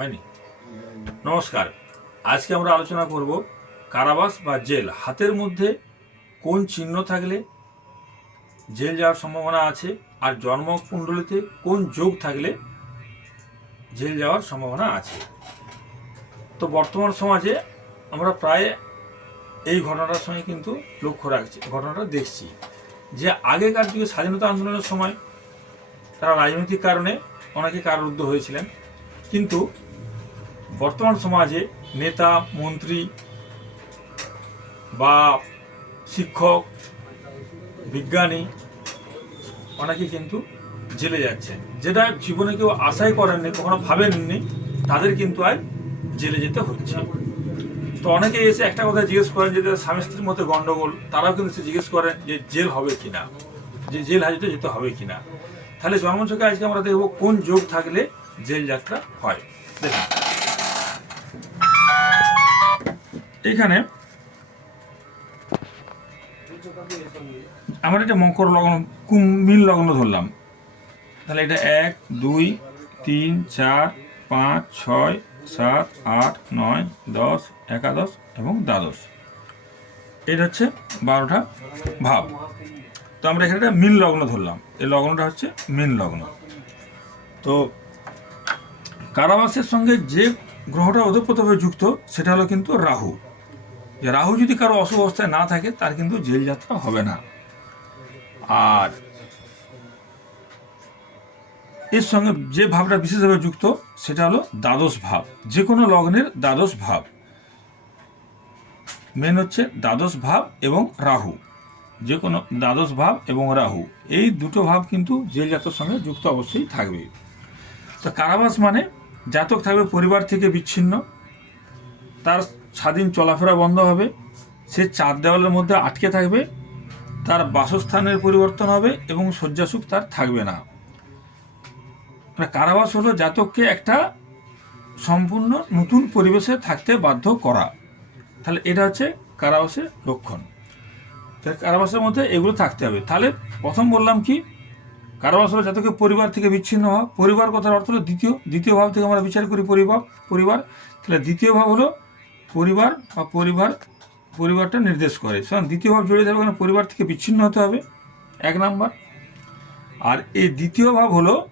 হয়নি। নমস্কার। আজকে আমরা আলোচনা করব কারাবাস বা জেল। হাতের মধ্যে কোন চিহ্ন থাকলে জেল যাওয়ার সম্ভাবনা আছে আর জন্মকুণ্ডলিতে কোন যোগ থাকলে জেল যাওয়ার সম্ভাবনা আছে। তো বর্তমান সমাজে আমরা প্রায় এই ঘটনাটার সঙ্গে কিন্তু লক্ষ্য রাখছি, ঘটনাটা দেখছি যে আগেকার যুগে স্বাধীনতা আন্দোলনের সময় তারা রাজনৈতিক কারণে অনেকে কারারুদ্ধ হয়েছিলেন। কিন্তু বর্তমান সমাজে নেতা, মন্ত্রী বা শিক্ষক, বিজ্ঞানী অনেকে কিন্তু জেলে যাচ্ছেন যেটা জীবনে কেউ আশাই করেননি, কখনো ভাবেননি, তাদের কিন্তু আজ জেলে যেতে হচ্ছে। তো অনেকে এসে একটা কথা জিজ্ঞেস করেন যে, তাদের স্বামী স্ত্রীর মধ্যে গন্ডগোল, তারাও কিন্তু এসে জিজ্ঞেস করেন যে, জেল হবে কিনা? যে জেল হাজতে যেতে হবে কিনা? তাহলে জন্মচকে আজকে আমরা দেখব কোন যোগ থাকলে জেল যাত্রা হয়। দেখুন। এখানে আমরা এটা মকর লগ্ন কুম্ভিল লগ্ন ধরলাম। তাহলে এটা এক, দুই, তিন, চার, পাঁচ, ছয়, সাত, আট, নয়, দশ, একাদশ এবং দ্বাদশ। এটা হচ্ছে বারোটা ভাব। তো আমরা এখানে একটা মিল লগ্ন ধরলাম। এই লগ্নটা হচ্ছে মিন লগ্ন। তো কারাবাসের সঙ্গে যে গ্রহটা ওতপ্রোতভাবে যুক্ত, সেটা হলো কিন্তু রাহু। যে রাহু যদি কারও অশুভ অবস্থায় না থাকে, তার কিন্তু জেল যাত্রা হবে না। আর এর সঙ্গে যে ভাবটা বিশেষভাবে যুক্ত, সেটা হলো দ্বাদশ ভাব। যে কোনো লগ্নের দ্বাদশ ভাব। মেন হচ্ছে দ্বাদশ ভাব এবং রাহু। যে কোনো দ্বাদশ ভাব এবং রাহু। এই দুটো ভাব কিন্তু জেল জাতক সঙ্গে যুক্ত অবশ্যই থাকবে। তো কারাবাস মানে জাতক থাকবে পরিবার থেকে বিচ্ছিন্ন। তার স্বাধীন চলাফেরা বন্ধ হবে, সে চার দেওয়ালের মধ্যে আটকে থাকবে, তার বাসস্থানের পরিবর্তন হবে এবং শয্যাসুখ তার থাকবে না। মানে কারাবাস হলো জাতককে একটা সম্পূর্ণ নতুন পরিবেশে থাকতে বাধ্য করা। তাহলে এটা হচ্ছে কারাবাসের লক্ষণ। তাহলে কারাবাসের মধ্যে এগুলো থাকতে হবে। তাহলে প্রথম বললাম কি, কারাবাস হলো জাতকের পরিবার থেকে বিচ্ছিন্ন হওয়া। পরিবার কথার অর্থ হলো দ্বিতীয়। দ্বিতীয় ভাব থেকে আমরা বিচার করি পরিবার পরিবার। তাহলে দ্বিতীয় ভাব হলো পরিবার বা পরিবার, পরিবারটা নির্দেশ করে। সুতরাং দ্বিতীয় ভাব জড়িয়ে থাকবে কারণ পরিবার থেকে বিচ্ছিন্ন হতে হবে। এক নাম্বার। আর এই দ্বিতীয় ভাব হলো,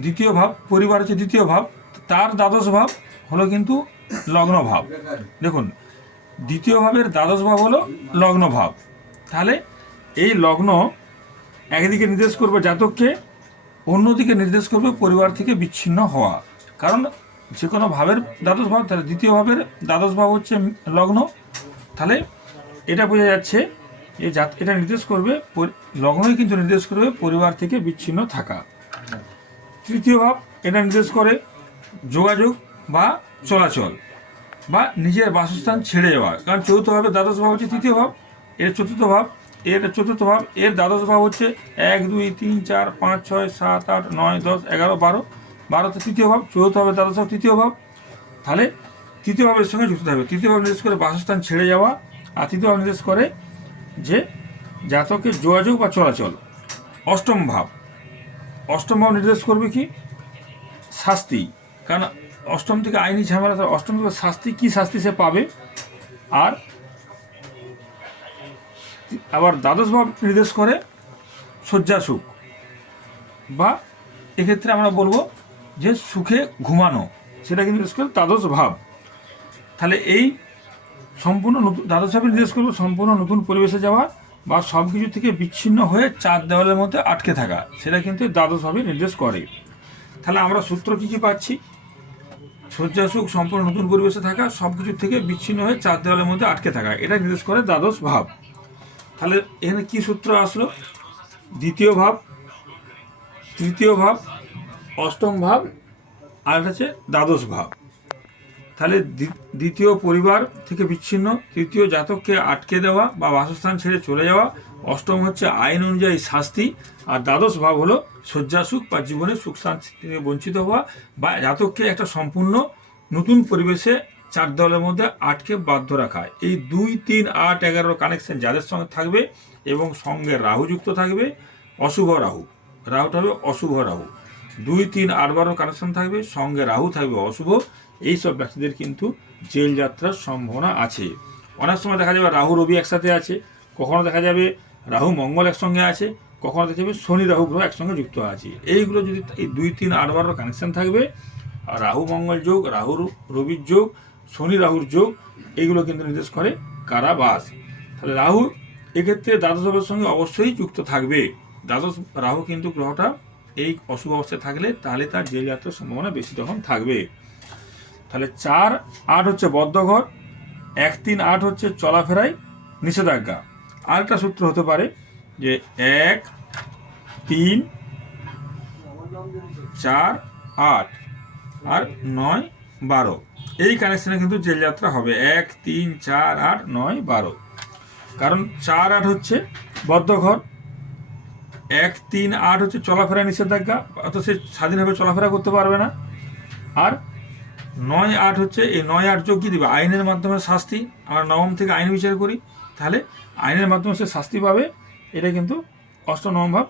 দ্বিতীয় ভাব, পরিবার হচ্ছে দ্বিতীয় ভাব। তার দ্বাদশ ভাব হলো কিন্তু লগ্ন ভাব। দেখুন, দ্বিতীয় ভাবের দ্বাদশ ভাব হলো লগ্ন ভাব। তাহলে এই লগ্ন একদিকে নির্দেশ করবে জাতককে, অন্যদিকে নির্দেশ করবে পরিবার থেকে বিচ্ছিন্ন হওয়া। কারণ যে কোনো ভাবের দ্বাদশ ভাব, তাহলে দ্বিতীয় ভাবের দ্বাদশ ভাব হচ্ছে লগ্ন। তাহলে এটা বোঝা যাচ্ছে এই জাত, এটা নির্দেশ করবে লগ্নই কিন্তু নির্দেশ করবে পরিবার থেকে বিচ্ছিন্ন থাকা। তৃতীয় ভাব, এটা নির্দেশ করে যোগাযোগ বা চলাচল বা নিজের বাসস্থান ছেড়ে যাওয়া কারণ চতুর্থ ভাবে দ্বাদশ ভাব হচ্ছে তৃতীয় ভাব, এর চতুর্থ ভাব, এর চতুর্থ ভাব, এর দ্বাদশ ভাব হচ্ছে এক, দুই, তিন, চার, পাঁচ, ছয়, সাত, আট, নয়, দশ, এগারো, বারো। বারোতে তৃতীয় ভাব চতুর্থ ভাবে দ্বাদশ তৃতীয় ভাব। তাহলে তৃতীয় ভাবের সঙ্গে যুক্ত থাকবে। তৃতীয় ভাব নির্দেশ করে বাসস্থান ছেড়ে যাওয়া আর তৃতীয় ভাব নির্দেশ করে যে জাতকের যোগাযোগ বা চলাচল। অষ্টম ভাব। অষ্টম ভাব নির্দেশ করবে কি? শাস্তি। কারণ অষ্টম থেকে আইনি ঝামেলা অষ্টম থেকে শাস্তি, কী শাস্তি সে পাবে? আর আবার দ্বাদশ ভাব নির্দেশ করে শয্যা সুখ বা এক্ষেত্রে আমরা বলব যে সুখে ঘুমানো, সেটা কিন্তু দ্বাদশ ভাব। তাহলে এই সম্পূর্ণ নতুন, দ্বাদশ ভাবে নির্দেশ করব, সম্পূর্ণ নতুন পরিবেশে যাওয়া বা সব কিছু থেকে বিচ্ছিন্ন হয়ে চার দেওয়ালের মধ্যে আটকে থাকা, সেটা কিন্তু দ্বাদশ দ্বাদশভাবে নির্দেশ করে। তাহলে আমরা সূত্র কী কী পাচ্ছি? শয্যাসুখ সম্পূর্ণ নতুন পরিবেশে থাকা সব কিছু থেকে বিচ্ছিন্ন হয়ে চার দেওয়ালের মধ্যে আটকে থাকা, এটা নির্দেশ করে দ্বাদশ ভাব। তাহলে এখানে কি সূত্র আসলো? দ্বিতীয় ভাব, তৃতীয় ভাব অষ্টম ভাব আর একটা হচ্ছে দ্বাদশ ভাব। তাহলে দ্বিতীয় পরিবার থেকে বিচ্ছিন্ন, তৃতীয় জাতককে আটকে দেওয়া বা বাসস্থান ছেড়ে চলে যাওয়া, অষ্টম হচ্ছে আইন অনুযায়ী শাস্তি, আর দ্বাদশ ভাব হলো শয্যাসুখ বা জীবনে সুখ শান্তি থেকে বঞ্চিত হওয়া বা জাতককে একটা সম্পূর্ণ নতুন পরিবেশে চার দলের মধ্যে আটকে বাধ্য রাখা। এই দুই, তিন, আট এগারো কানেকশন যাদের সঙ্গে থাকবে এবং সঙ্গে রাহু যুক্ত থাকবে, অশুভ রাহু। রাহুটা হবে অশুভ রাহু। দুই, তিন, আট, বারো কানেকশন থাকবে, সঙ্গে রাহু থাকবে অশুভ। এইসব ব্যক্তিদের কিন্তু জেল যাত্রার সম্ভাবনা আছে। অনেক সময় দেখা যাবে রাহু, রবি একসাথে আছে। কখনো দেখা যাবে রাহু, মঙ্গল একসঙ্গে আছে। কখনো দেখা যাবে শনি, রাহু, গ্রহ একসঙ্গে যুক্ত আছে। এইগুলো যদি এই দুই, তিন, আট, বারো কানেকশন থাকবে আর রাহু, মঙ্গল যোগ, রাহু, রবির যোগ, শনি, রাহুর যোগ, এইগুলো কিন্তু নির্দেশ করে কারাবাস। তাহলে রাহু এক্ষেত্রে দ্বাদশ সঙ্গে অবশ্যই যুক্ত থাকবে। দ্বাদশ রাহু কিন্তু গ্রহটা এই অশুভ অবস্থায় থাকলে তাহলে তার জেল যাত্রার সম্ভাবনা বেশি তখন থাকবে। তাহলে চার আট হচ্ছে বদ্ধঘর, এক তিন আট হচ্ছে চলাফেরায় নিষেধাজ্ঞা। আরেকটা সূত্র হতে পারে যে এক, তিন, চার, আট আর নয়, বারো। এই কানেকশনে কিন্তু জেল যাত্রা হবে। এক, তিন, চার, আট, নয়, বারো। কারণ চার, আট হচ্ছে বদ্ধঘর এক, তিন, আট হচ্ছে চলাফেরা নিষেধাজ্ঞা অর্থাৎ সে স্বাধীনভাবে চলাফেরা করতে পারবে না। আর নয়, আট হচ্ছে এই নয়, আট যোগ কী দিবে? আইনের মাধ্যমে শাস্তি। আমরা নবম থেকে আইন বিচার করি, তাহলে আইনের মাধ্যমে সে শাস্তি পাবে। এটা কিন্তু অষ্টম নবম ভাব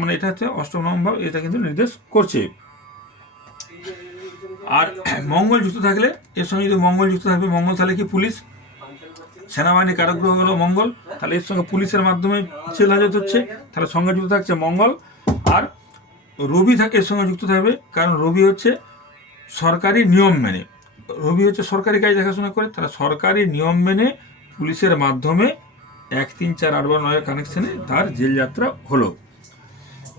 মানে এটা হচ্ছে অষ্টম নবম ভাব, এটা কিন্তু নির্দেশ করছে। আর মঙ্গল যুক্ত থাকলে, এর সঙ্গে যদি মঙ্গল যুক্ত থাকবে মঙ্গল তাহলে কি পুলিশ? সেনাবাহিনী কারাগ্রহ হলো মঙ্গল, তাহলে এর সঙ্গে পুলিশের মাধ্যমে জেল হাজত হচ্ছে, তাহলে সঙ্গে যুক্ত থাকছে মঙ্গল, আর রবি থাকে এর সঙ্গে যুক্ত থাকবে, কারণ রবি হচ্ছে সরকারি নিয়ম মেনে। রবি হচ্ছে সরকারি কাজ দেখাশোনা করে তারা সরকারি নিয়ম মেনে পুলিশের মাধ্যমে এক, তিন, চার, আট বা নয়ের কানেকশনে তার জেল যাত্রা হলো।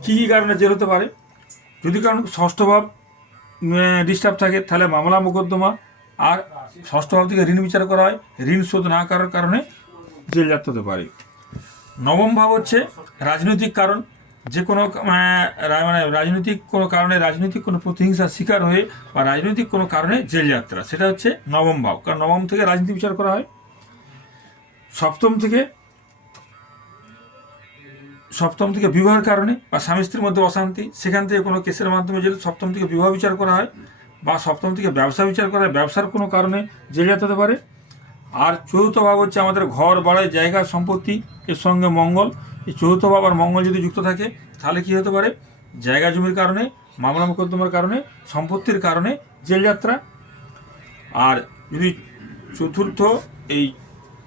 কী কী কারণে জেল হতে পারে? যদি কারণ ষষ্ঠ ভাব ডিস্টার্ব থাকে, তাহলে মামলা, মোকদ্দমা, আর ষষ্ঠ ভাব থেকে ঋণ বিচার করা হয়। ঋণ শোধ না করার কারণে জেল যাত্রা হতে পারে। নবম ভাব হচ্ছে রাজনৈতিক কারণ। যে কোনো মানে রাজনৈতিক কোনো কারণে, রাজনৈতিক কোনো প্রতিহিংসার শিকার হয়ে বা রাজনৈতিক কোনো কারণে জেল যাত্রা। সেটা হচ্ছে নবম ভাব। কারণ নবম থেকে রাজনীতি বিচার করা হয়। সপ্তম থেকে সপ্তম থেকে বিবাহের কারণে বা স্বামী স্ত্রীর মধ্যে অশান্তি। সেখান থেকে কোনো কেসের মাধ্যমে যদি সপ্তম থেকে বিবাহ বিচার করা হয়। বা সপ্তম থেকে ব্যবসা বিচার করা ব্যবসার কোনো কারণে জেল যেতে পারে। আর চতুর্থ ভাব হচ্ছে আমাদের ঘর বাড়ায় জায়গা সম্পত্তি এর সঙ্গে মঙ্গল। এই চতুর্থ ভাব আর মঙ্গল যদি যুক্ত থাকে, তাহলে কি হতে পারে? জায়গা জমির কারণে, মামলা মোকদ্দমার কারণে, সম্পত্তির কারণে জেল যাত্রা। আর যদি চতুর্থ, এই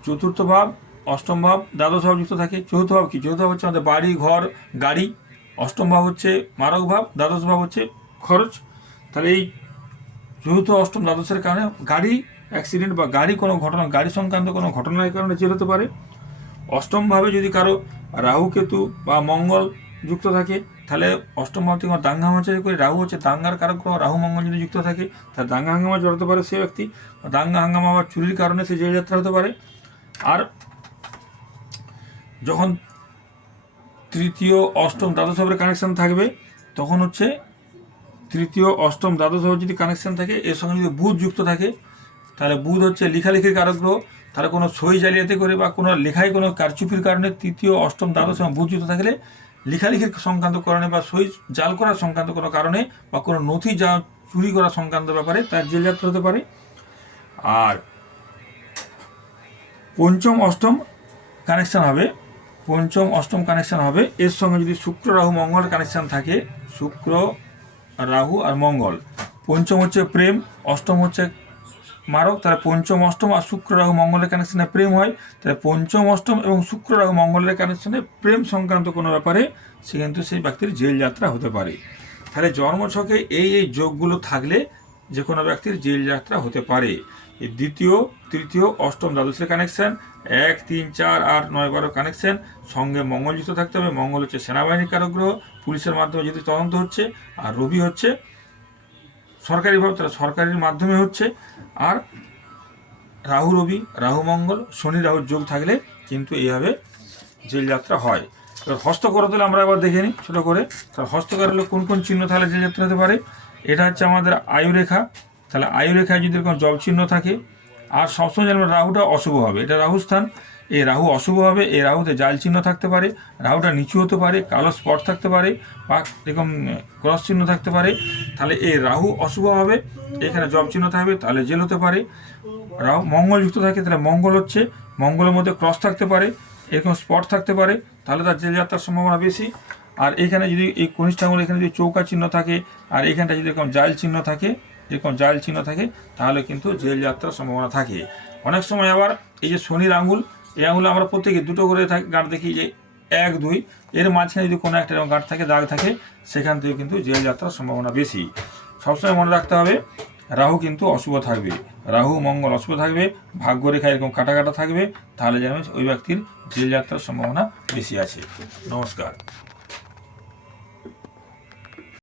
চতুর্থ ভাব অষ্টম ভাব দ্বাদশ ভাব যুক্ত থাকে চতুর্থ ভাব কি? চতুর্থ ভাব হচ্ছে আমাদের বাড়ি, ঘর, গাড়ি। অষ্টম ভাব হচ্ছে মারক ভাব দ্বাদশ ভাব হচ্ছে খরচ। তাহলে এই চতুর্থ অষ্টম দ্বাদশের কারণে গাড়ি অ্যাক্সিডেন্ট বা গাড়ি কোনো ঘটনা গাড়ি সংক্রান্ত কোনো ঘটনার কারণে হতে পারে। অষ্টমভাবে যদি কারও রাহু কেতু বা মঙ্গল যুক্ত থাকে তাহলে অষ্টম ভাব থেকে দাঙ্গা হামাচারি করে রাহু হচ্ছে দাঙ্গার কারক গ্রহ, রাহু মঙ্গল যদি যুক্ত থাকে তাহলে দাঙ্গা হাঙ্গামা জড়াতে পারে সে ব্যক্তি। দাঙ্গা হাঙ্গামা বা চুরির কারণে সে জেল যাত্রা হতে পারে। আর যখন তৃতীয় অষ্টম দ্বাদশ ভাবের কানেকশন থাকবে তখন হচ্ছে তৃতীয়, অষ্টম দ্বাদশ যদি কানেকশন থাকে, এর সঙ্গে যদি বুধ যুক্ত থাকে, তাহলে বুধ হচ্ছে লেখালেখির কারক গ্রহ তাহলে কোনো সই জালিয়াতি করে বা কোনো লেখায় কোনো কারচুপির কারণে তৃতীয়, অষ্টম, দ্বাদশ এবং বুধ যুক্ত থাকলে লেখালেখির সংক্রান্ত কারণে বা সই, জাল করার সংক্রান্ত কোনো কারণে বা কোনো নথি যা চুরি করা সংক্রান্ত ব্যাপারে তার জেল যাত্রা হতে পারে। আর পঞ্চম, অষ্টম কানেকশন হবে। পঞ্চম, অষ্টম কানেকশন হবে। এর সঙ্গে যদি শুক্র, রাহু, মঙ্গল কানেকশন থাকে, শুক্র রাহু আর মঙ্গল। পঞ্চম হচ্ছে প্রেম, অষ্টম হচ্ছে মারক, তাহলে পঞ্চম, অষ্টম আর শুক্র, রাহু, মঙ্গলের কানেকশনে প্রেম হয়, তাহলে পঞ্চম, অষ্টম এবং শুক্র, রাহু, মঙ্গলের কানেকশনে প্রেম সংক্রান্ত কোনো ব্যাপারে সে কিন্তু সেই ব্যক্তির জেল যাত্রা হতে পারে। তাহলে জন্মছকে এই এই যোগগুলো থাকলে যে কোনো ব্যক্তির জেল যাত্রা হতে পারে। দ্বিতীয়, তৃতীয়, অষ্টম দ্বাদশের কানেকশন এক, তিন, চার, আট, নয়, বারো কানেকশন সঙ্গে মঙ্গল যুক্ত থাকতে হবে। মঙ্গল হচ্ছে সেনাবাহিনীর কারক গ্রহ পুলিশের মাধ্যমে যদি তদন্ত হচ্ছে, আর রবি হচ্ছে সরকারিভাবে তারা সরকারের মাধ্যমে হচ্ছে। আর রাহু রবি, রাহু মঙ্গল, শনি, রাহুর যোগ থাকলে কিন্তু এইভাবে জেল যাত্রা হয়। এবার হস্তকর তাহলে আমরা আবার দেখে নিই ছোটো করে। হস্তকর হলো কোন কোন চিহ্ন তাহলে জেল যাত্রা হতে পারে? এটা হচ্ছে আমাদের আয়ুরেখা তাহলে আয়ুরেখায় যদি এরকম জল চিহ্ন থাকে, আর সবসময় যেন রাহুটা অশুভ হবে। এটা রাহু স্থান। এই রাহু অশুভ হবে এই রাহুতে জাল চিহ্ন থাকতে পারে, রাহুটা নিচু হতে পারে, কালো স্পট থাকতে পারে, বা এরকম ক্রস চিহ্ন থাকতে পারে। তাহলে এই রাহু অশুভ হবে, এখানে জব চিহ্ন থাকবে, তাহলে জেল হতে পারে। রাহু মঙ্গল যুক্ত থাকে, তাহলে মঙ্গল হচ্ছে, মঙ্গলের মধ্যে ক্রস থাকতে পারে, এরকম স্পট থাকতে পারে, তাহলে তার জেল যাত্রার সম্ভাবনা বেশি। আর এখানে যদি এই কনিষ্ঠ আঙুল এখানে যদি চৌকা চিহ্ন থাকে, আর এখানটা যদি এরকম জাল চিহ্ন থাকে এরকম জাল চিহ্ন থাকে, তাহলে কিন্তু জেল যাত্রার সম্ভাবনা থাকে। অনেক সময় আবার এই যে শনির আঙুল, এই আঙুলে আমরা প্রত্যেকে দুটো করে গাঁট দেখি যে এক, দুই। এর মাঝখানে যদি কোনো একটা গাঁট থাকে, দাগ থাকে, সেখান থেকে কিন্তু জেল যাত্রার সম্ভাবনা বেশি। সবসময় মনে রাখতে হবে, রাহু কিন্তু অশুভ থাকবে। রাহু, মঙ্গল অশুভ থাকবে ভাগ্যরেখা এরকম কাটা কাটা থাকবে, তাহলে যেন ওই ব্যক্তির জেল যাত্রার সম্ভাবনা বেশি আছে। নমস্কার।